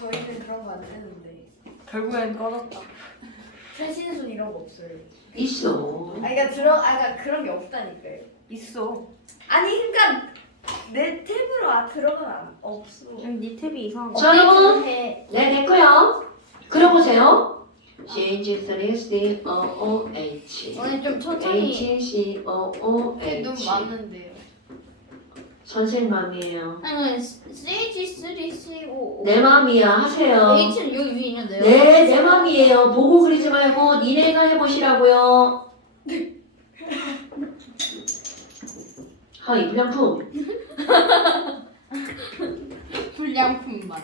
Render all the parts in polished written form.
저희는 그런 거 안 되는데. 결국엔 꺼졌다. 최신순 이런 거 없어요. 있어. 그러니까 그런 게 없다니까요. 있어. 아니 그러니까 내 탭으로 들어가면 없어. 그냥 네 탭이 이상한 거. 자, 여러분. 해. 네, 됐고요. 그려보세요. CH3COOH 오늘 좀 천천히. HCOOH 너무 많은데요. 선생님 맘이에요. 아니 CH3CO. 내 맘이야. 하세요. H는 여기 위에 있는데요. 네, 내 맘이에요. 보고 그리지 말고 니네가 해보시라고요. 하이, 불량품. 불량품만.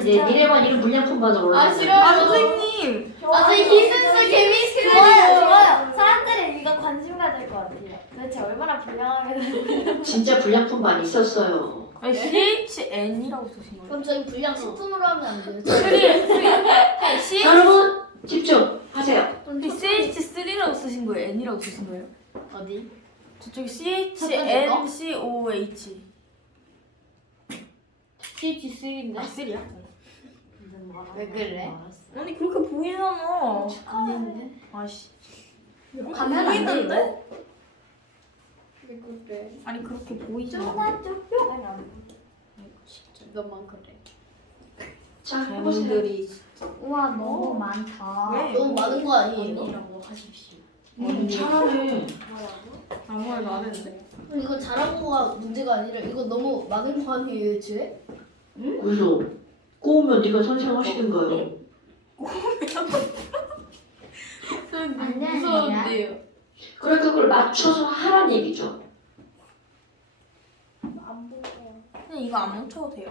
이제 니네만 이름 불량품 받아 올라. 아 싫어요. 아 선생님. 선생님 히센스 케미스트리. 좋아요. 사람들이 이거 관심 가질 것 같아요. 도대체 얼마나 불량하게 되는지. 진짜 불량품만 있었어요. 아니 CHN이라고 쓰신 거예요? 그럼 저희 불량 식품으로 하면 안 돼요? CH 자, 여러분 집중하세요. CH3라고 쓰신 거예요? N이라고 쓰신 거예요? 어디? 저쪽이 CHNCOH. CH3인데. 아 3야? 왜 그래? 아니 그렇게 보이잖아. 아닌데. 아씨. 가면 안 보이는데? 왜 그래? 아니 그렇게 보이잖아. 너만 그래. 자, 해보세요. 분들이 우와 너무 많다. 왜? 너무 많은 거 아니에요? 언니라고 하십시오. 잘하네. 아무 말도 안 했는데. 이거 잘한 거가 문제가 아니라 이거 너무 많은 거 아니에요, 애초에? 그래서 꼬우면 네가 선생 하시든가요. 안 돼, 무서운데요. 그래 그걸 맞춰서 하란 얘기죠. 안 보여요. 그냥 이거 안 멈춰도 돼요.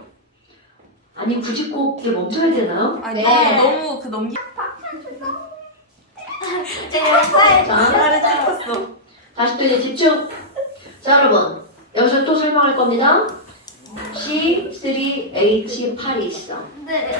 아니 굳이 꼭 이게 멈춰야 되나요? 아니 네. 너무 그 넘기. 자, 나를 찍었어. 다시 또 이제 집중. 자, 여러분 여기서 또 설명할 겁니다. C3H8이 있어. 네.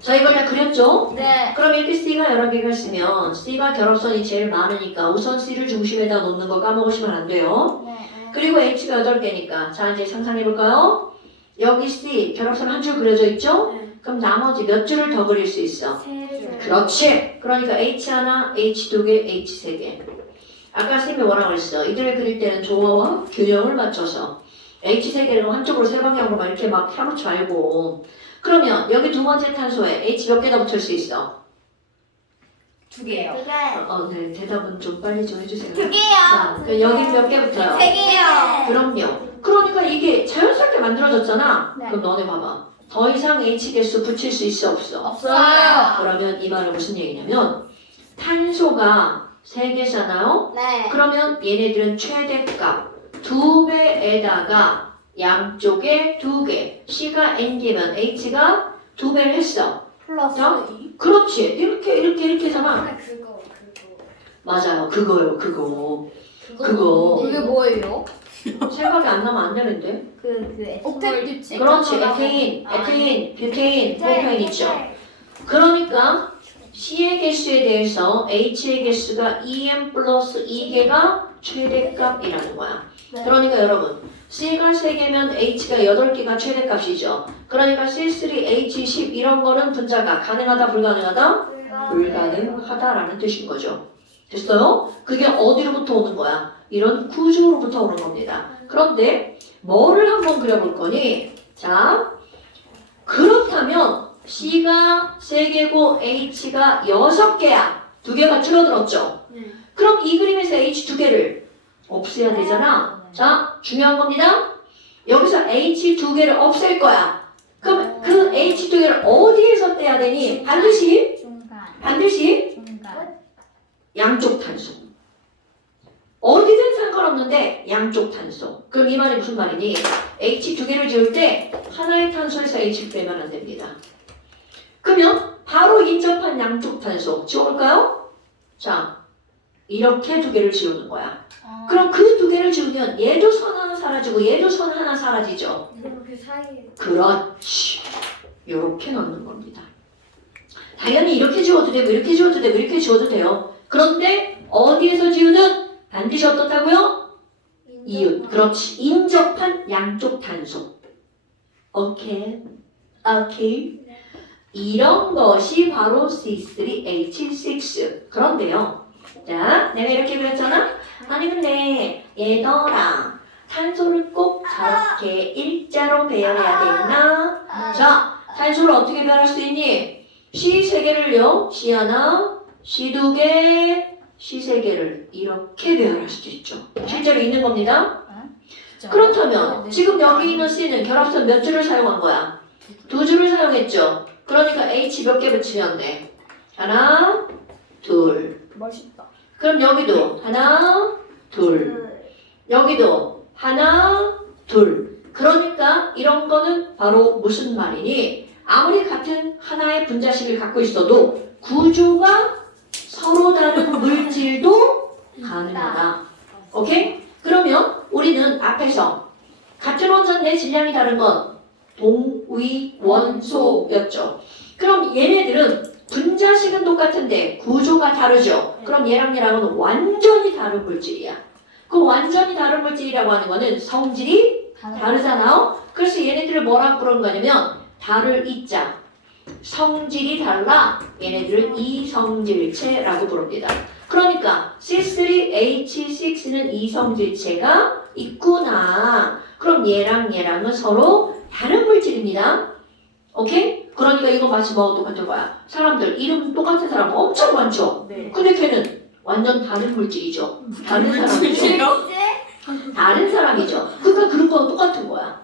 자, 이걸 다 그렸죠? 네. 그럼 이렇게 C가 여러 개가 있으면 C가 결합선이 제일 많으니까 우선 C를 중심에다 놓는 거 까먹으시면 안 돼요. 네. 그리고 H가 8개니까 자 이제 상상해볼까요? 여기 C 결합선 한 줄 그려져 있죠? 네. 그럼 나머지 몇 줄을 더 그릴 수 있어? 세 줄. 그렇지! 그러니까 H 하나, H 두 개, H 세 개. 아까 쌤이 뭐라고 그랬어? 이들을 그릴 때는 조화와 균형을 맞춰서 H 세 개를 한쪽으로 세 방향으로만 이렇게 막 펴놓지 말고 그러면 여기 두 번째 탄소에 H 몇 개다 붙일 수 있어? 두 개요. 두 개. 네, 대답은 좀 빨리 좀 해주세요. 두 자, 개요. 그럼 여기 몇 개 붙어요? 세 개요. 그럼요. 그러니까 이게 자연스럽게 만들어졌잖아. 네. 그럼 너네 봐봐. 더 이상 H 개수 붙일 수 있어 없어? 없어요. 그러면 이 말은 무슨 얘기냐면 탄소가 3개잖아요. 네. 그러면 얘네들은 최대값 2배에다가 양쪽에 2개 C가 N개면 H가 2배를 했어. 플러스 자, 2. 그렇지. 이렇게 하잖아. 근데 그거. 맞아요. 그거요. 그거. 이게 뭐예요? 생각이 안 나면 안 되는데. 그 옥텟 규칙. 그렇지. 에테인, 뷰테인, 프로페인 있죠. 그러니까 C의 개수에 대해서 H의 개수가 EM 플러스 2개가 최대값이라는 거야. 네. 그러니까 여러분 C가 3개면 H가 8개가 최대값이죠. 그러니까 C3H10 이런 거는 분자가 가능하다 불가능하다? 불가능하다라는 뜻인 거죠. 됐어요? 그게 어디로부터 오는 거야? 이런 구조로부터 오는 겁니다. 그런데 뭐를 한번 그려볼 거니? 자, 그렇다면 C가 3개고 H가 6개야. 2개가 줄어들었죠? 네. 그럼 이 그림에서 H 2개를 없애야 되잖아. 자, 중요한 겁니다. 여기서 H 2개를 없앨 거야. 그럼 그 H 2개를 어디에서 떼야 되니? 반드시 중간. 양쪽 탄소. 어디든 상관없는데 양쪽 탄소. 그럼 이 말이 무슨 말이니? H 2개를 지울 때 하나의 탄소에서 H를 빼면 안 됩니다. 그러면 바로 인접한 양쪽 탄소 지워볼까요? 자, 이렇게 2개를 지우는 거야. 그럼 그 2개를 지우면 얘도 선 하나 사라지고 얘도 선 하나 사라지죠. 그리고 그 사이에 그렇지. 이렇게 넣는 겁니다. 당연히 이렇게 지워도 되고 이렇게 지워도 되고 이렇게 지워도 돼요. 그런데 어디에서 지우든 반드시 어떻다고요? 이웃. 그렇지. 인접한 양쪽 탄소. 오케이. 오케이. 이런 것이 바로 C3H6. 그런데요. 자, 내가 이렇게 그렸잖아? 아니 근데 얘들아 탄소를 꼭 저렇게 일자로 배열해야 되나? 자, 탄소를 어떻게 배열할 수 있니? C 3개를요. C 하나, C 2개, C 3개를 이렇게 배열할 수도 있죠. 실제로 있는 겁니다. 그렇다면 지금 여기 있는 C는 결합선 몇 줄을 사용한 거야? 2줄을 사용했죠. 그러니까 H 몇 개 붙이면 돼? 하나, 둘. 멋있다. 그럼 여기도 하나, 둘. 여기도 하나, 둘. 그러니까 이런 거는 바로 무슨 말이니? 아무리 같은 하나의 분자식을 갖고 있어도 구조가 서로 다른 물질도 가능하다. 오케이? 그러면 우리는 앞에서 같은 원자인데 질량이 다른 건 동위원소였죠. 그럼 얘네들은 분자식은 똑같은데 구조가 다르죠. 그럼 얘랑 얘랑은 완전히 다른 물질이야. 그 완전히 다른 물질이라고 하는 거는 성질이 다르잖아요. 그래서 얘네들을 뭐라고 부르는 거냐면 다를 이자. 성질이 달라 얘네들을 이성질체라고 부릅니다. 그러니까 C3H6는 이성질체가 있구나. 그럼 얘랑 얘랑은 서로 다른 물질입니다. 오케이? 그러니까 이거 마치 뭐하고 똑같은 거야. 사람들 이름 똑같은 사람 엄청 많죠? 네. 근데 걔는 완전 다른 물질이죠. 다른 사람이죠. 다른 사람이죠. 그러니까 그런 거 똑같은 거야.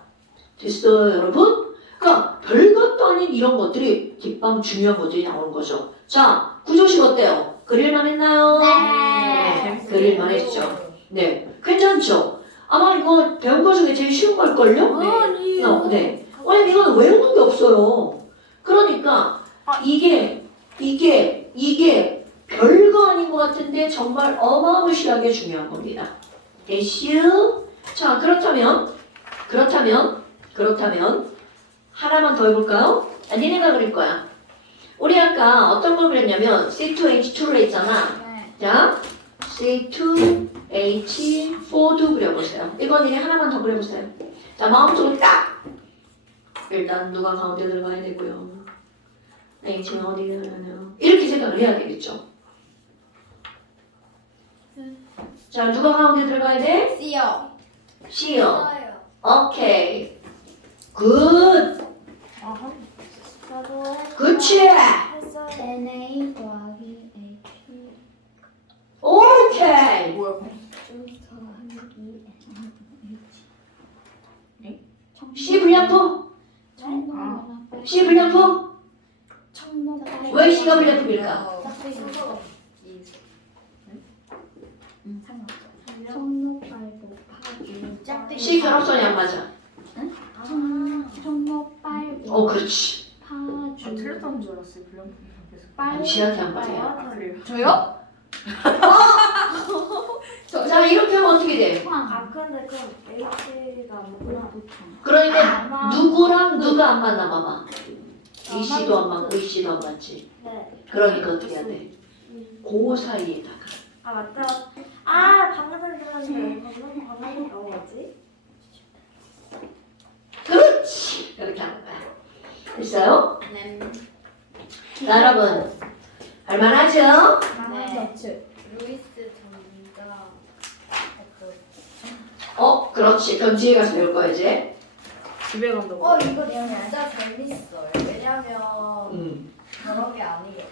됐어요, 여러분? 그러니까 별것도 아닌 이런 것들이 뒷방 중요한 것들이 나오는 거죠. 자, 구조식 어때요? 그릴만 했나요? 네. 그릴만 했죠. 네, 괜찮죠? 아마 이거 배운 거 중에 제일 쉬운 걸걸요? 네. 왜냐면 이거는 외우는 게 없어요. 그러니까 이게 별거 아닌 것 같은데 정말 어마무시하게 중요한 겁니다. 됐슈? 자, 그렇다면 하나만 더 해볼까요? 니네가 그릴 거야. 우리 아까 어떤 걸 그렸냐면 C2H2를 했잖아. 자, C2H4도 그려보세요. 이거 니네 하나만 더 그려보세요. 자, 마음속으로 딱! 일단 누가 가운데 들어가야 되고요. H는 어디 들어가나요? 이렇게 생각을 해야 되겠죠. 자, 누가 가운데 들어가야 돼? C요. C요. 오케이. 굿. 저도 그치. 했어요. NA 더하기 H 오케이. 뭐야? C 불량품. C 불량품. 왜 C가 불량품일까? C 결합선이 안 맞아. 그렇지. 틀렸다는 줄 알았어요. 불량. C한테 안 맞아요. 아 그래요? 저요? 자, 이렇게 하면 어떻게 돼? 근데 그럼 H가 뭐구나. 그러니까 누구랑 누가 안 맞나 봐봐. 이 C도 안 맞고 이 C도 안 맞지. 네. 그러니까 어떻게 해야 돼? 그 사이에다가. 맞다. 방금 전에 들었는데 방금 뭐지? 그렇지. 이렇게 하는 거야. 됐어요? 자, 여러분. 할만하죠? 루이스 전자 그렇지. 그럼 뒤에 가서 배울 거야, 이제. 집에 간다고. 이거 진짜 재밌어요. 왜냐면 그런 게 아니에요.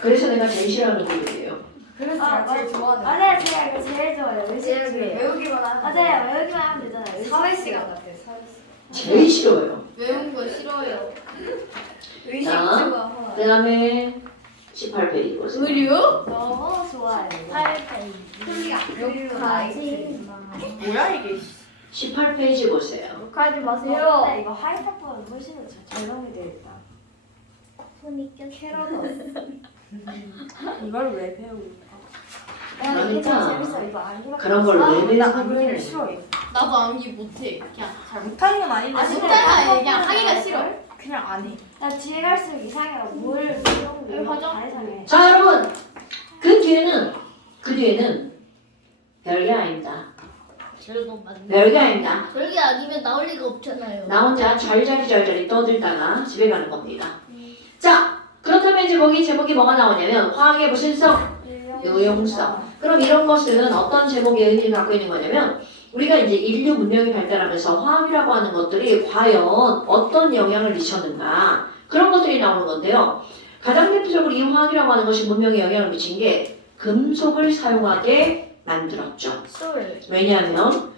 그래서 내가 제일 싫어하는 공부예요. 그래서 제가 제일 좋아하는. 맞아요, 제가 이거 제일 좋아해요. 외우기만 하면. 맞아요, 외우기만 하면 되잖아요. 사회 시간 같아요. 사회 시간. 제일 싫어요. 외운 거 싫어요. 의식주가 그 다음에 18페이지 보세요. 의류? 너무 좋아해요. 8페이지. 욕하지 뭐야 이게? 18페이지 보세요. 욕하지 마세요. 근데 이거 하이파프는 훨씬 더 적용이 되어 있다. 손이 껴. 캐러더스. 이걸 왜 배우고? 이게 제일 그러니까 재밌어. 이거 아니면 그런 걸 왜 나 배우는 암기를 거예요? 싫어해. 나도 암기 못해. 그냥 잘 못. 못하는 건 아닌데. 못하는 그냥 하기가 싫어. 그냥 안 해. 나 뒤에 갈수록 이상해. 물 이런 거 맞아. 다 이상해. 자, 여러분. 그 뒤에는 별게 아닙니다. 절도 맞네. 별게 아닙니다. 별게 아니면 나올 리가 없잖아요. 나 혼자 잘자리 떠들다가 집에 가는 겁니다. 자, 그렇다면 이제 거기 제목이 뭐가 나오냐면 화학의 무슨 성? 유용성. 그럼 이런 것은 어떤 제목의 의미를 갖고 있는 거냐면 우리가 이제 인류 문명이 발달하면서 화학이라고 하는 것들이 과연 어떤 영향을 미쳤는가 그런 것들이 나오는 건데요. 가장 대표적으로 이 화학이라고 하는 것이 문명에 영향을 미친 게 금속을 사용하게 만들었죠. 술. 왜냐하면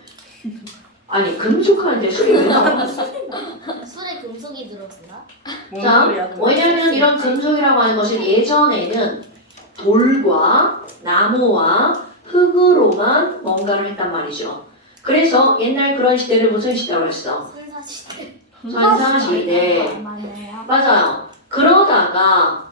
아니 금속하는데 술이 왜 나와? 술에 금속이 들었나? 뭔 자, 소리야? 왜냐하면 이런 금속이라고 하는 것은 예전에는 돌과 나무와 흙으로만 뭔가를 했단 말이죠. 그래서 옛날 그런 시대를 무슨 시대라고 했어? 선사시대. 선사시대. 맞네요. 맞아요. 그러다가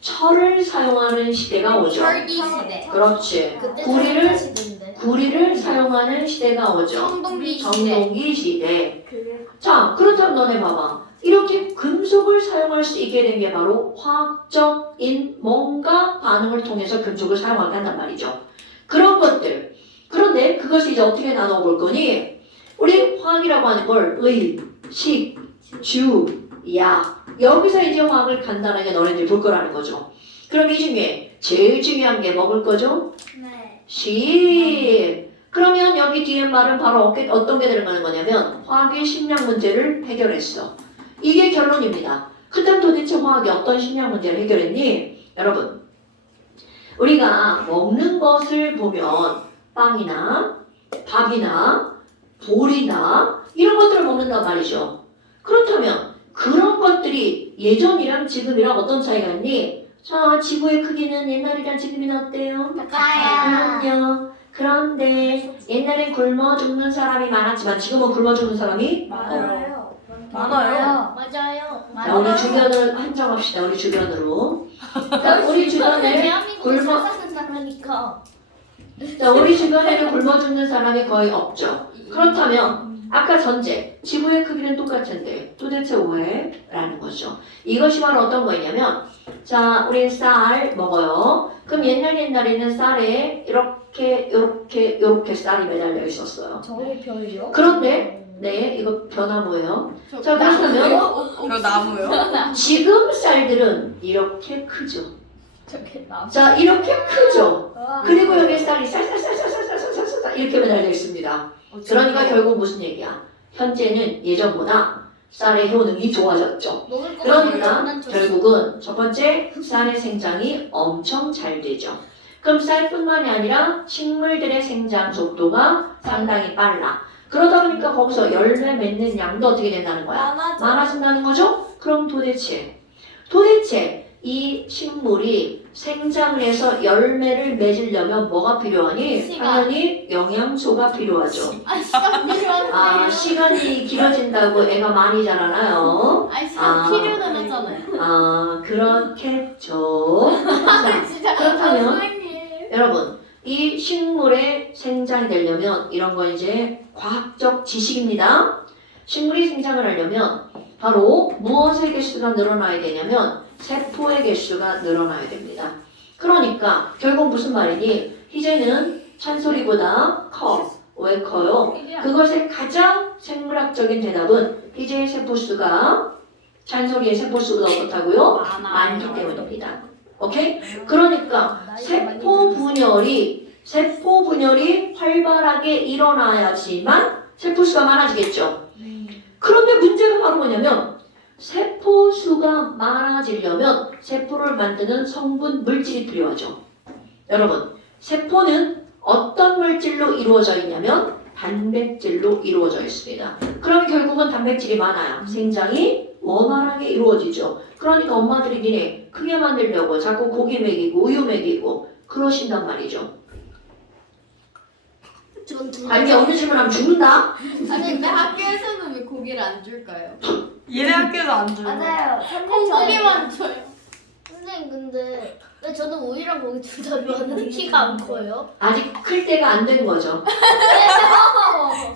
철을 사용하는 시대가 오죠. 철기 시대. 그렇지. 그때 구리를 선사시대인데. 구리를 사용하는 시대가 오죠. 청동기 시대. 정동기 시대. 그게 자, 그렇다면 너네 봐봐. 이렇게 금속을 사용할 수 있게 된 게 바로 화학적인 뭔가 반응을 통해서 금속을 사용하게 한단 말이죠. 그런 것들. 그런데 그것을 이제 어떻게 나눠볼 거니? 우리 화학이라고 하는 걸 의, 식, 주, 약. 여기서 이제 화학을 간단하게 너네들이 볼 거라는 거죠. 그럼 이 중에 제일 중요한 게 먹을 거죠? 네. 식. 그러면 여기 뒤에 말은 바로 어떤 게 들어가는 거냐면 화학의 식량 문제를 해결했어. 이게 결론입니다. 그다음 도대체 화학이 어떤 식량 문제를 해결했니? 여러분, 우리가 먹는 것을 보면 빵이나 밥이나 볼이나 이런 것들을 먹는단 말이죠. 그렇다면 그런 것들이 예전이랑 지금이랑 어떤 차이가 있니? 자, 지구의 크기는 옛날이랑 지금이랑 어때요? 같아요. 그럼요. 그런데 옛날엔 굶어 죽는 사람이 많았지만 지금은 굶어 죽는 사람이 많아요. 많아요. 맞아요. 자, 우리 주변을 한정합시다. 우리 주변으로. 자, 우리 주변에 대한민국에 굶어 사는 나라니까. 자, 우리 주변에는 굶어 죽는 사람이 거의 없죠. 그렇다면 아까 전제 지구의 크기는 똑같은데 도대체 왜? 라는 거죠. 이것이 바로 어떤 거냐면 자, 우린 쌀 먹어요. 그럼 옛날에는 쌀에 이렇게 쌀이 매달려 있었어요. 저게 별이요? 그런데 네, 이거 변화무예요. 자, 그렇다면 저 나무요? 지금 쌀들은 이렇게 크죠. 저게 나. 자, 이렇게 크죠. 와. 그리고 여기 쌀이 쌀쌀쌀쌀쌀쌀쌀쌀 이렇게 매달려 있습니다. 그러니까 결국 무슨 얘기야? 현재는 예전보다 쌀의 효능이 좋아졌죠. 먹을 거 그러니까 결국은 첫 번째 쌀의 생장이 엄청 잘 되죠. 그럼 쌀뿐만이 아니라 식물들의 생장 속도가 상당히 빨라. 그러다 보니까 거기서 열매 맺는 양도 어떻게 된다는 거야? 많아진다는 거죠? 그럼 도대체 이 식물이 생장을 해서 열매를 맺으려면 뭐가 필요하니? 시간. 당연히 영양소가 필요하죠. 아 시간 필요한데. 아, 시간이 길어진다고 애가 많이 자라나요? 아니 시간 필요는 하잖아요. 아, 그렇겠죠. 자, 진짜. 그렇다면 선생님. 여러분, 이 식물의 생장이 되려면 이런 건 이제 과학적 지식입니다. 식물이 생장을 하려면 바로 무엇의 개수가 늘어나야 되냐면 세포의 개수가 늘어나야 됩니다. 그러니까 결국 무슨 말이니? 희재는 찬소리보다 커. 왜 커요? 그것의 가장 생물학적인 대답은 희재의 세포수가 찬소리의 세포수보다 어떻다고요? 많기 때문입니다. 오케이? 그러니까 세포 분열이 활발하게 일어나야지만 세포수가 많아지겠죠. 그런데 문제가 바로 뭐냐면 세포수가 많아지려면 세포를 만드는 성분 물질이 필요하죠. 여러분, 세포는 어떤 물질로 이루어져 있냐면 단백질로 이루어져 있습니다. 그럼 결국은 단백질이 많아야 생장이 원활하게 이루어지죠. 그러니까 엄마들이 니네 크게 만들려고 자꾸 고기 먹이고 우유 먹이고 그러신단 말이죠. 아니 어느 질문하면 죽는다? 아니 근데 학교에서는 왜 고기를 안 줄까요? 얘네 학교에서 안 줘요. 맞아요. 콩고기만 줘요. 선생님 근데 왜 저는 우유랑 고기 둘 다 좋아하는데 키가 안 커요? 아직 클 때가 안 된 거죠.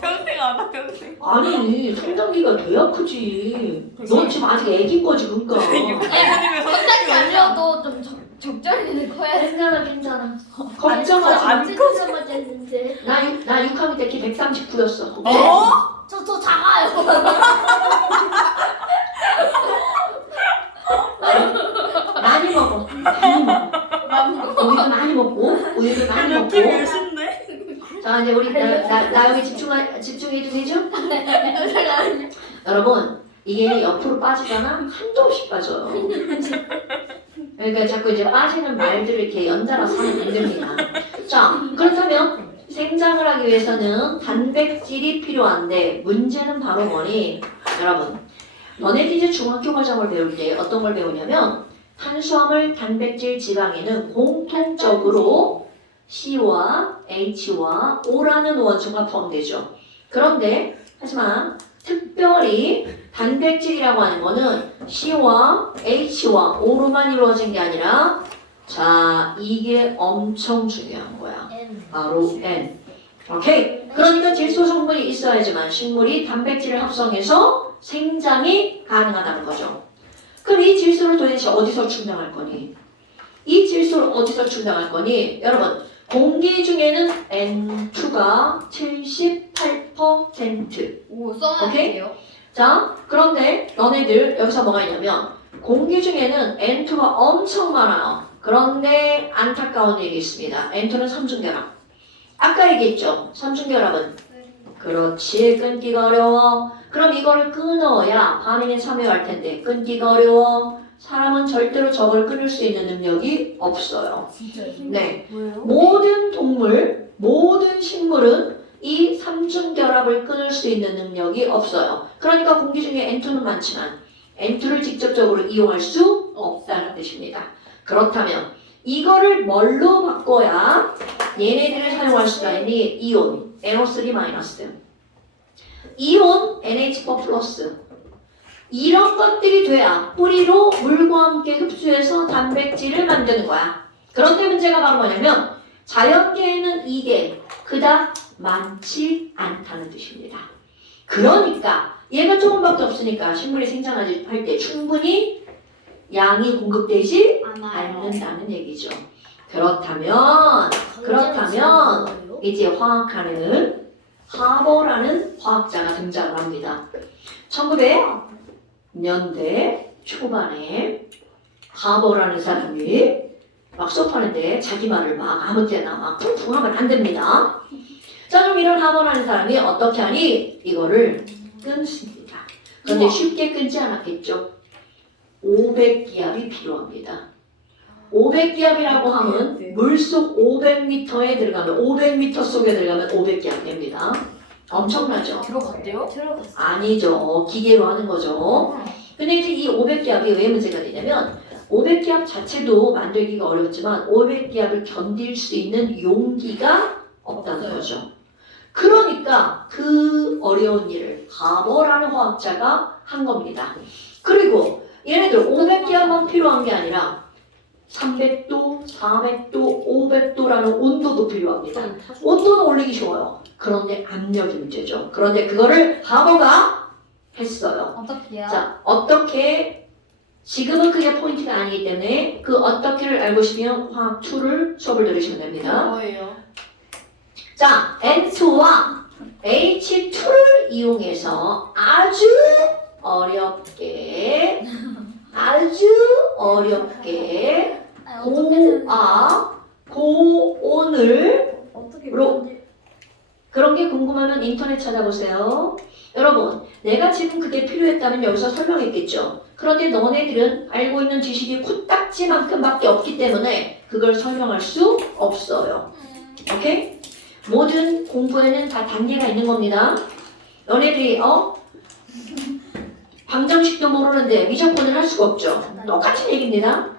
평생 안 와, 평생. 아니 성장기가 돼야 크지. 넌 지금 아직 애긴 거지 그러니까. 할머님의 선생님 성격이 알려도 좀 적절히는 커야 괜찮아 괜찮아. 걱정하지 마. 안 커서 맞았는데. 나 6학년 때 키 139였어. 어? 저더 작아요. 많이 먹어. 많이 먹어. 우유도 많이 먹고 우유도 많이 몇 먹고. 킬 몇인데? 자 이제 우리 나 여기 집중해도 되죠? 여러분 이게 옆으로 빠지잖아 한도 없이 빠져요. 그러니까 자꾸 이제 빠지는 말들을 이렇게 연달아서 하면 안 됩니다. 자 그렇다면 생장을 하기 위해서는 단백질이 필요한데 문제는 바로 뭐니? 여러분 너네들 이제 중학교 과정을 배울 때 어떤 걸 배우냐면 탄수화물, 단백질, 지방에는 공통적으로 C와 H와 O라는 원소가 포함되죠. 그런데 하지만 특별히 단백질이라고 하는 거는 C와 H와 O로만 이루어진 게 아니라 자 이게 엄청 중요한 거야. 바로 N. 오케이. 그러니까 질소 성분이 있어야지만 식물이 단백질을 합성해서 생장이 가능하다는 거죠. 그럼 이 질소를 도대체 어디서 충당할 거니? 이 질소를 어디서 충당할 거니? 여러분 공기 중에는 N2가 78%. 오, 오케이? 써놨네요. 자, 그런데 너네들 여기서 뭐가 있냐면 공기 중에는 N2가 엄청 많아요. 그런데 안타까운 일이 있습니다. N2는 삼중결합. 아까 얘기했죠? 삼중결합은 그렇지 끊기가 어려워. 그럼 이거를 끊어야 반응에 참여할 텐데 끊기가 어려워. 사람은 절대로 저걸 끊을 수 있는 능력이 없어요. 네. 뭐예요? 모든 동물, 모든 식물은 이 삼중결합을 끊을 수 있는 능력이 없어요. 그러니까 공기 중에 N2는 많지만 N2를 직접적으로 이용할 수 없다는 뜻입니다. 그렇다면 이거를 뭘로 바꿔야 얘네들을 사용할 수가 있니? 이온, NO3-, 이온, NH4+, 이런 것들이 돼야 뿌리로 물과 함께 흡수해서 단백질을 만드는 거야. 그런데 문제가 바로 뭐냐면 자연계에는 이게 그닥 많지 않다는 뜻입니다. 그러니까 얘가 조금밖에 없으니까 식물이 생장할 때 충분히 양이 공급되지 않는다는 얘기죠. 그렇다면 이제 화학하는 하버라는 화학자가 등장을 합니다. 1900년대 초반에 하버라는 사람이 막 수업하는데 자기 말을 막 아무 때나 막 퉁퉁 하면 안 됩니다. 자 그럼 이런 하버라는 사람이 어떻게 하니? 이거를 끊습니다. 그런데 쉽게 끊지 않았겠죠. 500기압이 필요합니다. 500기압이라고 하면 물속 500m에 들어가면 500m 속에 들어가면 500기압 됩니다. 엄청나죠? 들어갔대요? 들어갔어. 아니죠. 기계로 하는 거죠. 근데 이제 이 500기압이 왜 문제가 되냐면 500기압 자체도 만들기가 어렵지만 500기압을 견딜 수 있는 용기가 없다는 거죠. 그러니까 그 어려운 일을 하버라는 화학자가 한 겁니다. 그리고 얘네들 500기압만 필요한 게 아니라 300도, 400도, 500도라는 온도도 필요합니다. 온도는 올리기 쉬워요. 그런데 압력이 문제죠. 그런데 그거를 하버가 했어요. 어떻게요? 자, 어떻게 지금은 그게 포인트가 아니기 때문에 그 어떻게를 알고 싶으면 화학 2를 수업을 들으시면 됩니다. 뭐예요? 자, N2와 H2를 이용해서 아주 어렵게 고온을 어떻게 그런 게 궁금하면 인터넷 찾아보세요. 여러분, 내가 지금 그게 필요했다면 여기서 설명했겠죠. 그런데 너네들은 알고 있는 지식이 코딱지만큼밖에 없기 때문에 그걸 설명할 수 없어요. 오케이? 모든 공부에는 다 단계가 있는 겁니다. 너네들이 방정식도 모르는데 미적분을 할 수가 없죠. 똑같은 얘기입니다.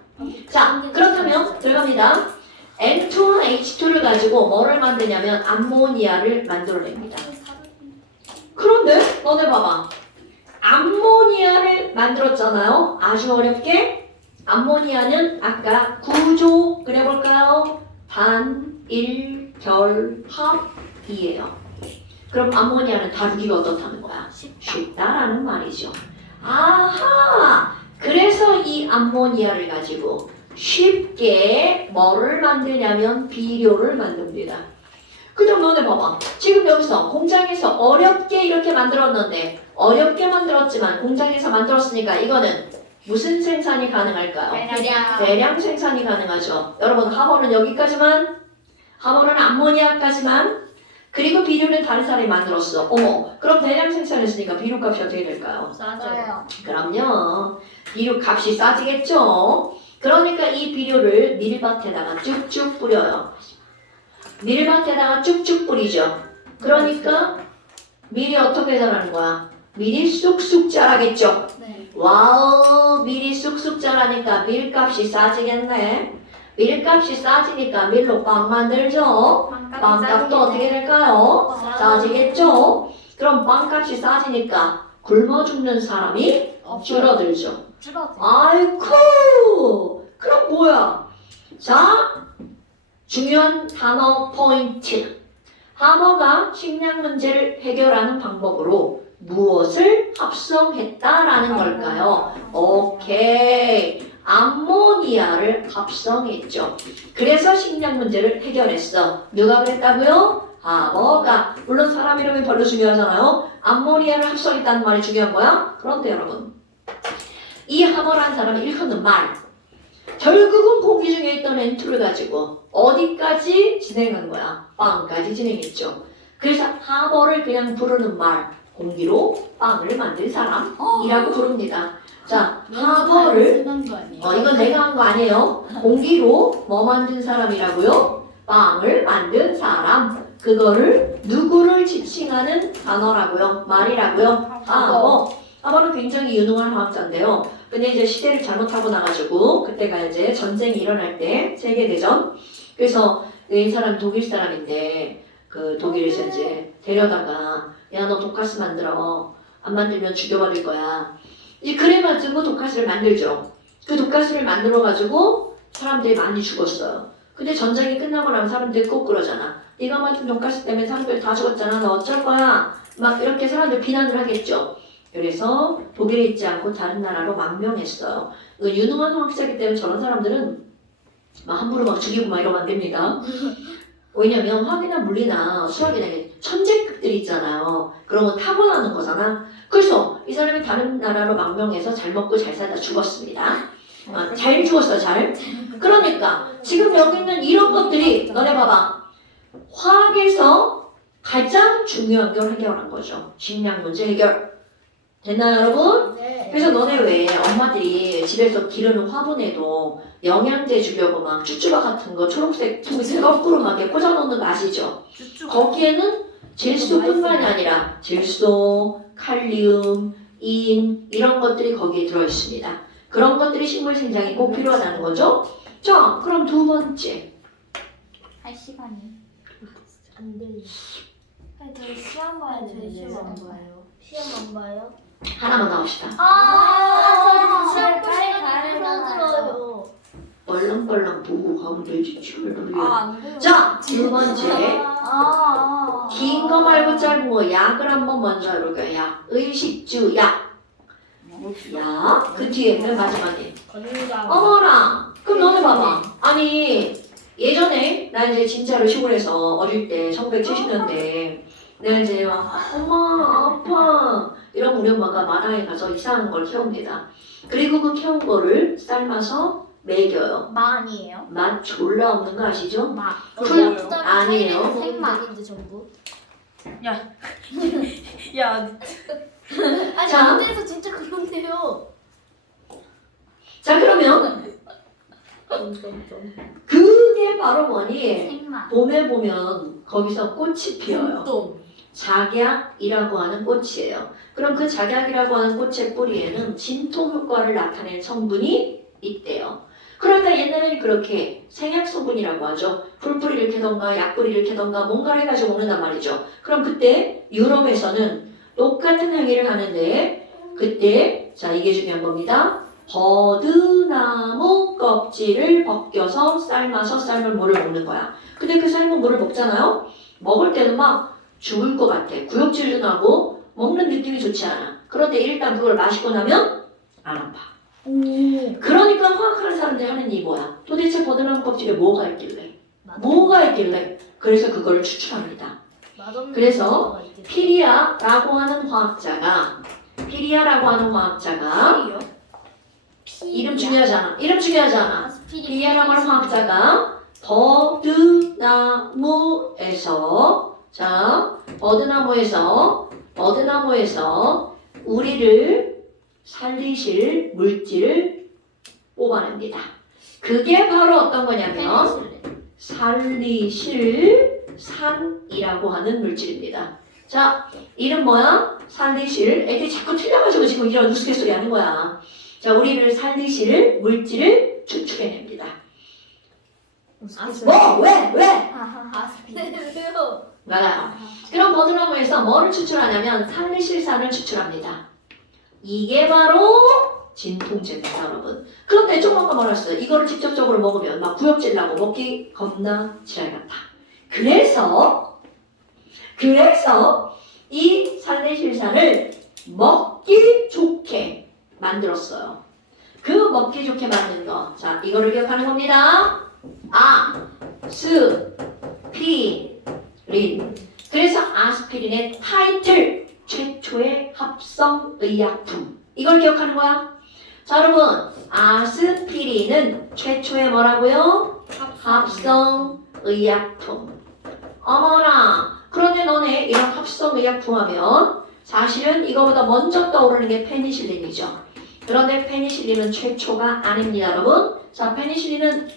자, 그렇다면 들어갑니다. N2와 H2를 가지고 뭐를 만드냐면 암모니아를 만들어냅니다. 그런데 너네 봐봐. 암모니아를 만들었잖아요. 아주 어렵게. 암모니아는 아까 구조 그려볼까요? 단일결합이에요. 그럼 암모니아는 다루기가 어떻다는 거야? 쉽다라는 말이죠. 아하! 그래서 이 암모니아를 가지고 쉽게 뭐를 만드냐면 비료를 만듭니다. 그럼 너네 봐봐. 지금 여기서 공장에서 어렵게 이렇게 만들었는데 어렵게 만들었지만 공장에서 만들었으니까 이거는 무슨 생산이 가능할까요? 대량 생산이 가능하죠. 여러분 하버는 여기까지만, 하버는 암모니아까지만, 그리고 비료는 다른 사람이 만들었어. 어머, 그럼 대량 생산했으니까 비료 값이 어떻게 될까요? 맞아요. 그럼요. 비료 값이 싸지겠죠. 그러니까 이 비료를 밀밭에다가 쭉쭉 뿌려요. 밀밭에다가 쭉쭉 뿌리죠. 그러니까 밀이 어떻게 자라는 거야? 밀이 쑥쑥 자라겠죠. 네. 와우, 밀이 쑥쑥 자라니까 밀값이 싸지겠네. 밀값이 싸지니까 밀로 빵 만들죠. 빵값도 어떻게 될까요? 싸지겠죠. 그럼 빵값이 싸지니까 굶어 죽는 사람이 줄어들죠. 줄어들. 아이쿠, 그럼 뭐야? 자, 중요한 단어 포인트. 하버가 식량 문제를 해결하는 방법으로 무엇을 합성했다라는 걸까요? 오케이. 암모니아를 합성했죠. 그래서 식량 문제를 해결했어. 누가 그랬다고요? 하버가. 물론 사람 이름이 별로 중요하잖아요. 암모니아를 합성했다는 말이 중요한 거야? 그런데 여러분, 이 하버라는 사람이 일컫는 말, 결국은 공기 중에 있던 N2를 가지고 어디까지 진행한 거야? 빵까지 진행했죠. 그래서 하버를 그냥 부르는 말, 공기로 빵을 만든 사람이라고 부릅니다. 자, 하버를, 이건 내가 한 거 아니에요. 공기로 뭐 만든 사람이라고요? 빵을 만든 사람. 그거를 누구를 지칭하는 단어라고요? 말이라고요? 하버. 하버는 굉장히 유능한 화학자인데요. 근데 이제 시대를 잘못하고 나가지고 그때가 이제 전쟁이 일어날 때 세계대전. 그래서 이 사람 독일 사람인데 그 독일에서 이제 데려다가 야 너 독가스 만들어. 안 만들면 죽여버릴 거야. 이제 그래가지고 독가스를 만들죠. 그 독가스를 만들어가지고 사람들이 많이 죽었어요. 근데 전쟁이 끝나고 나면 사람들이 꼭 그러잖아. 네가 만든 독가스 때문에 사람들이 다 죽었잖아. 너 어쩔 거야? 막 이렇게 사람들 비난을 하겠죠. 그래서 독일에 있지 않고 다른 나라로 망명했어요. 유능한 화학자이기 때문에 저런 사람들은 막 함부로 막 죽이고 막 이러면 안 됩니다. 왜냐면 화학이나 물리나 수학이나 천재급들이 있잖아요. 그런 건 타고나는 거잖아. 그래서 이 사람이 다른 나라로 망명해서 잘 먹고 잘 살다 죽었습니다. 잘 죽었어요, 잘. 그러니까 지금 여기 있는 이런 것들이 너네 봐봐. 화학에서 가장 중요한 걸 해결한 거죠. 식량 문제 해결. 됐나요, 여러분? 네. 그래서 너네 왜 엄마들이 집에서 기르는 화분에도 영양제 주려고 막 쭈쭈바 같은 거 초록색 통에 거꾸로 막 이렇게 꽂아놓는 거 아시죠? 거기에는 질소뿐만이 아니라 질소, 칼륨, 인 이런 것들이 거기에 들어있습니다. 그런 것들이 식물 생장에 꼭 필요하다는 거죠. 자, 그럼 두 번째. 할 시간이. 안 들려. 저희 시험 봐야 되는데. 시험 안 봐요. 시험 안 봐요? 하나만 나옵시다. 저 시험 빨리 빨리 들어요. 얼렁벌렁 보고 가면 되지. 춤을 안 돼요. 자, 두 번째. 긴 거 말고 짧은 거 약을 한번 먼저 해볼게요. 약. 의식주 약. 약. 그 뒤에 맨 마지막에. 어머나. 그럼 너네 봐봐. 아니 예전에 나 이제 진짜로 시골에서 어릴 때 1970년대 내가 이제 막 엄마 아파 이러면 우리 엄마가 마당에 가서 이상한 걸 캐옵니다. 그리고 그 캐온 거를 삶아서 먹여요. 마흔이에요? 맛 졸라 없는 거 아시죠? 뭐예요? 아니에요. 생막인데 전부. 야, 아니 자. 안돼서 진짜 그런데요. 자 그러면 그게 바로 뭐니? 생막. 봄에 보면 거기서 꽃이 피어요. 작약이라고 하는 꽃이에요. 그럼 그 작약이라고 하는 꽃의 뿌리에는 진통 효과를 나타내는 성분이 있대요. 그러니까 옛날에는 그렇게 생약 성분이라고 하죠. 풀뿌리를 캐던가 약뿌리를 캐던가 뭔가를 해가지고 먹는단 말이죠. 그럼 그때 유럽에서는 똑같은 행위를 하는데 그때 자 이게 중요한 겁니다. 버드나무 껍질을 벗겨서 삶아서 삶은 물을 먹는 거야. 근데 그 삶은 물을 먹잖아요. 먹을 때는 막 죽을 것 같아. 구역질도 나고 먹는 느낌이 좋지 않아. 그런데 일단 그걸 마시고 나면 안 아파. 그러니까 화학하는 사람들이 하는 일이 뭐야? 도대체 버드나무 껍질에 뭐가 있길래? 뭐가 있길래? 그래서 그걸 추출합니다. 그래서 피리아라고 하는 화학자가 이름 중요하지 않아. 피리아라고 하는 화학자가 버드나무에서 우리를 살리실 물질을 뽑아냅니다. 그게 바로 어떤 거냐면 살리실산이라고 하는 물질입니다. 자, 이름 뭐야? 살리실. 애들이 자꾸 틀려가지고 지금 이런 우스갯소리 하는 거야. 자, 우리를 살리실 물질을 추출해냅니다. 왜? 맞아요. 그럼 버드나무에서 뭐를 추출하냐면 살리실산을 추출합니다. 이게 바로 진통제입니다, 여러분. 그런데 조금 아까 말했어요. 이거를 직접적으로 먹으면 막 구역질 나고 먹기 겁나 지랄 같아. 그래서 이 살리실산을 먹기 좋게 만들었어요. 그 먹기 좋게 만든 거. 자, 이거를 기억하는 겁니다. 아스피린. 그래서 아스피린의 타이틀 최초의 합성의약품. 이걸 기억하는 거야. 자, 여러분, 아스피린은 최초의 뭐라고요? 합성의약품. 어머나, 그런데 너네 이런 합성의약품 하면 사실은 이거보다 먼저 떠오르는 게 페니실린이죠. 그런데 페니실린은 최초가 아닙니다, 여러분. 자, 페니실린은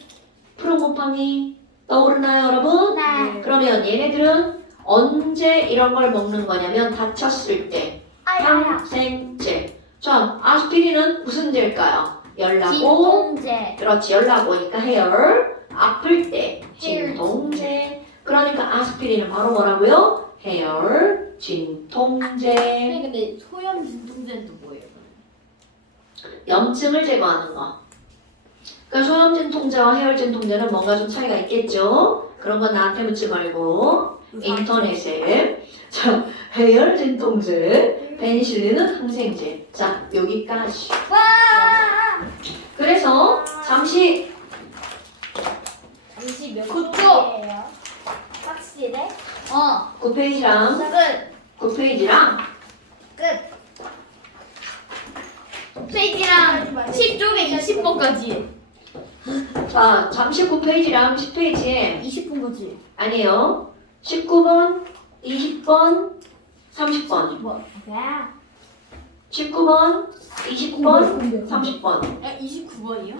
푸른 곰팡이 떠오르나요, 여러분? 네. 그러면 얘네들은 언제 이런 걸 먹는 거냐면 다쳤을 때. 항생제. 자, 아스피린은 무슨 제일까요? 열나고. 진통제. 그렇지, 열나고니까 헤얼. 아플 때 진통제. 그러니까 아스피린은 바로 뭐라고요? 헤얼 진통제. 근데 소염 진통제는 또 뭐예요? 염증을 제거하는 거. 그러니까 소염 진통제와 헤얼 진통제는 뭔가 좀 차이가 있겠죠? 그런 건 나한테 묻지 말고 인터넷에. 자, 헤얼 진통제, 페니실린은 항생제. 자, 여기까지. 그래서 잠시 몇 그쪽. 페이지예요? 확실해? 9페이지랑 끝. 9페이지랑 페이지랑 10쪽에 20번까지. 자, 잠시 9페이지랑 10페이지에 20분까지. 아니에요. 19번, 20번, 30번. 야. 19번, 20번, 30번. 29번이요?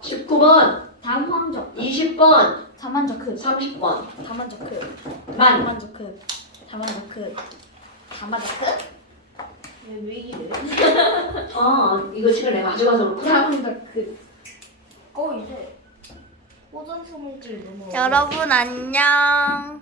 19번, 다음 황적. 20번, 다만적 크. 30번. 다만적 크. 만. 다만적 크. 다만적 크. 다만적 크? 왜 이래? 이거 지금 내가 가져가서 그렇구나. 다만적 크. 이제 호전수 물질 너무. 여러분 안녕.